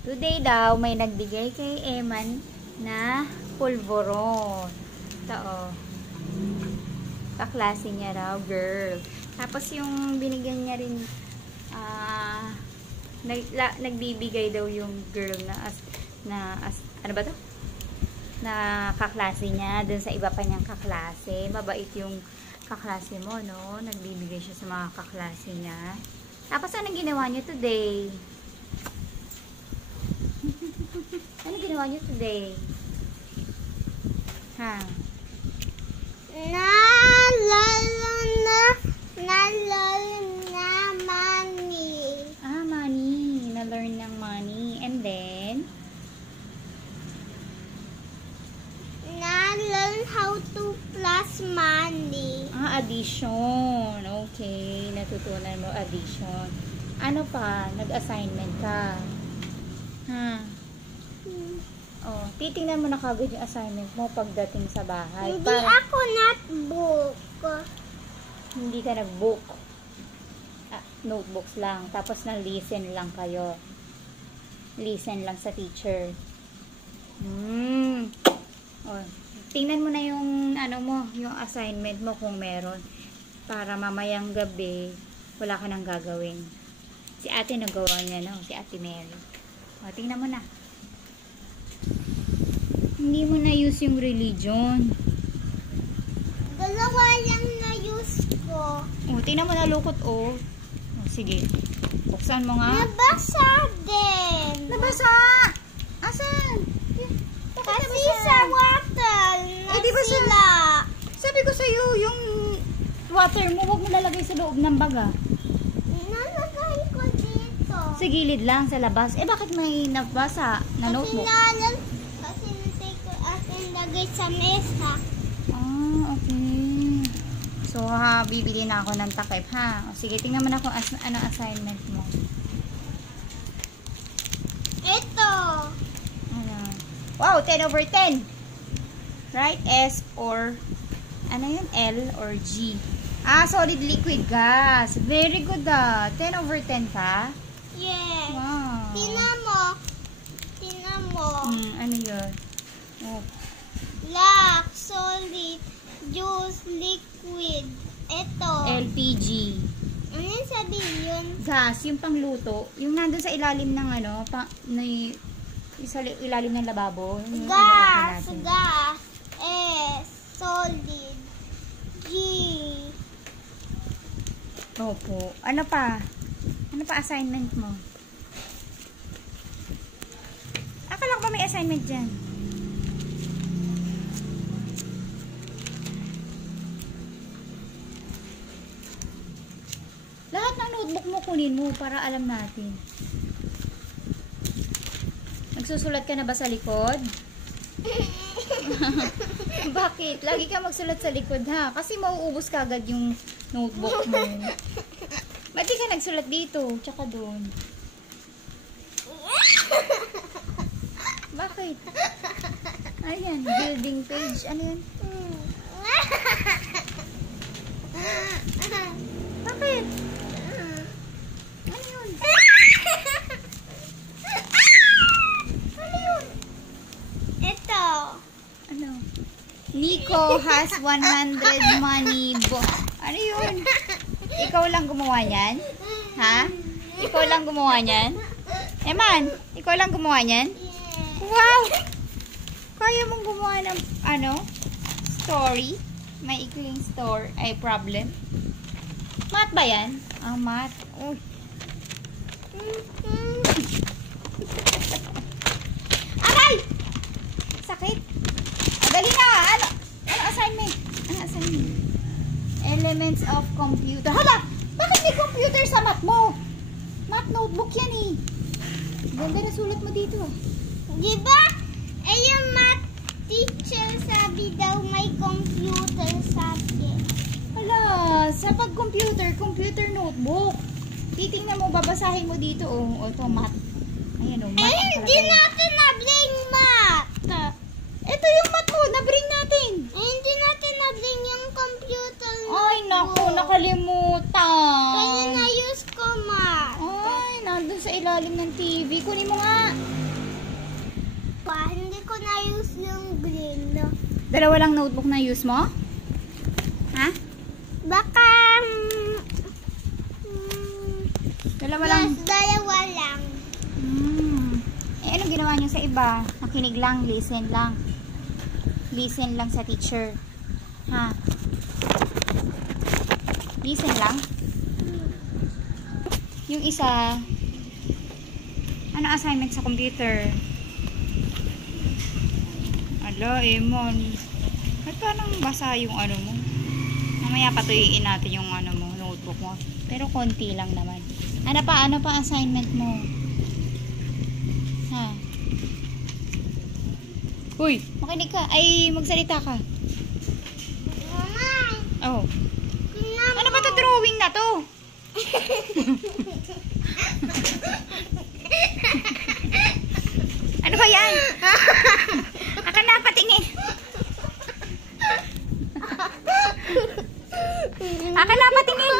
Today daw, may nagbigay kay Eman na pulveron. Ito, oh. Kaklase niya raw, girl. Tapos yung binigyan niya rin, nagbibigay daw yung girl ano ba to? Na kaklase niya, dun sa iba pa niyang kaklase. Mabait yung kaklase mo, no? Nagbibigay siya sa mga kaklase niya. Tapos, anong ginawa niyo today? Ano ginawa niyo today? Ha? Na-learn na money. Money. Na-learn ng money. And then? Na-learn how to plus money. Addition. Okay. Natutunan mo addition. Ano pa? Nag-assignment ka. Oh, titingnan mo na kagad yung assignment mo pagdating sa bahay. Hindi ako notebook. Hindi ka nag-book. Notebooks lang. Tapos na-listen lang kayo. Listen lang sa teacher. Oh, tingnan mo na yung yung assignment mo kung meron. Para mamayang gabi, wala ka nang gagawin. Si ate nagawa niya, no? Si ate Mary. O, tingnan mo na. Hindi mo na-use yung religion. Dalawa lang na-use ko. O, tingnan mo na lukot, o. O, sige. Buksan mo nga. Nabasa din. Nabasa! Asan? Kasi sa water. Di ba Sila. Sabi ko sa'yo, yung water mo, huwag mo lalagay sa loob ng baga. Nalagay ko dito. Sa gilid lang, sa labas. Bakit may nabasa na notebook? Kasi nantay ko atin lagay sa mesa. Okay. So, bibili na ako ng takip, ha? O, sige, tingnan mo na kung ano assignment mo. Ito. Ano? Wow, 10 over 10. Right? S or, ano yun? L or G. Solid liquid gas. Very good, 10 over 10 ka? Yes. Wow. Tingnan mo. Ano yun? Oh. Black, solid, juice, liquid. Ito. LPG. Ano yung sabihin yun? Gas, yung pangluto. Yung nandun sa ilalim ng sa ilalim ng lababo. Yung Gas. S, solid. G. Opo. Ano pa? Ano pa assignment mo? Akala ko ba may assignment dyan? Lahat ng notebook mo kunin mo para alam natin. Nagsusulat ka na ba sa likod? Bakit? Lagi ka magsulat sa likod, ha? Kasi mauubos ka agad yung notebook mo. Ba't di ka nagsulat dito? Tsaka doon. Bakit? Ayan, building page. Ano yan? Bakit? Ano yun? Ano yun? Ito. Ano? Nico has 100 money book. Ano yun? Ikaw lang gumawa niyan? Ha? Ikaw lang gumawa niyan? Eman, ikaw lang gumawa niyan? Wow! Kaya mong gumawa ng, story? May ikling store, problem? Math ba yan? Math. Uy. Aray! Sakit. Dali na! Ano assignment? Elements of computer. Hala! Bakit may computer sa math mo? Math notebook yan eh. Ganda na sulat mo dito eh. Diba? Yung math teacher sabi daw may computer subject. Hala, sa computer notebook. Titingnan mo, babasahin mo dito ito math. Ayan math. Hindi natin na-bring math. Ito yung math mo, na-bring natin. Hindi natin na-bring yung computer notebook. Ay, naku, nakalimutan. Kaya na-use ko math. Ay, nandun sa sa ilalim ng TV. Kunin mo nga. Hindi ko na-use yung green. No? Dalawa lang notebook na use mo? Ha? Baka... Dalawa lang? Yes, dalawa lang. Eh, anong ginawa niyo sa iba? Nakinig lang, listen lang. Listen lang sa teacher. Ha? Listen lang? Yung isa, ano assignment sa computer? Ala, Emon. Ba't parang basa yung ano mo? Mamaya patuyuin natin yung ano mo, notebook mo. Pero konti lang naman. Ano pa assignment mo? Ha? Uy, makinig ka. Ay, magsalita ka. Mama, Oh. tingnan Ano ba to drawing na to? Ano ba yan? Akan na, patingin. Akan na, patingin.